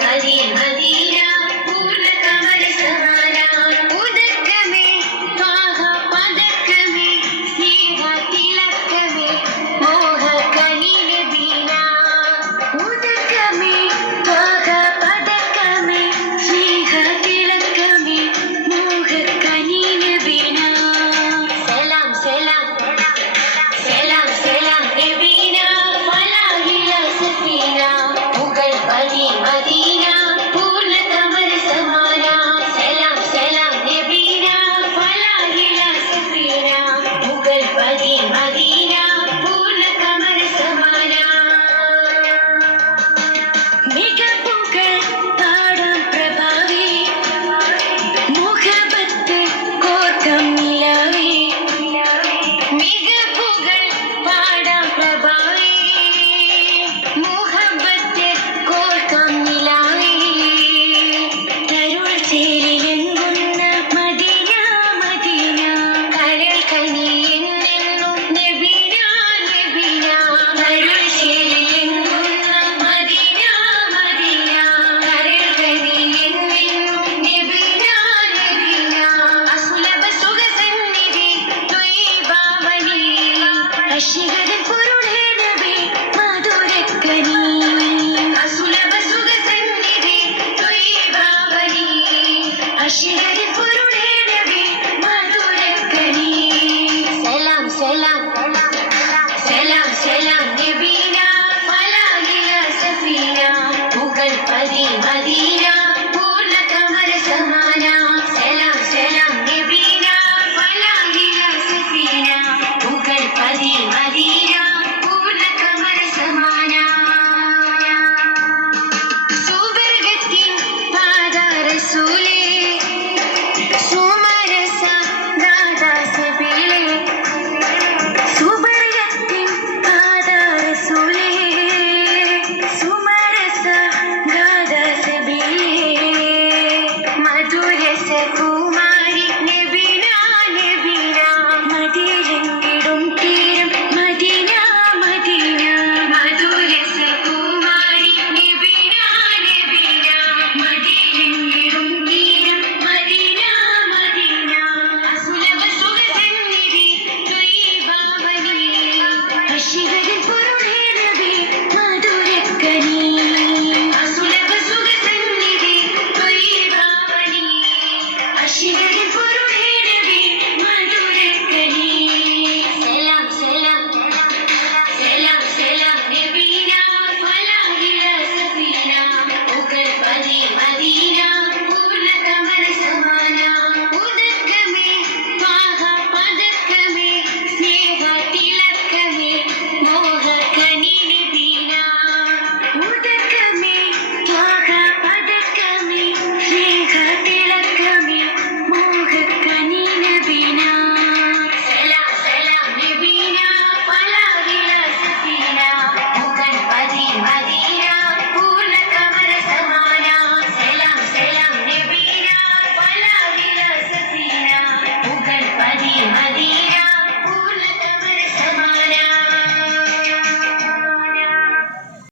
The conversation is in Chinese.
来给你们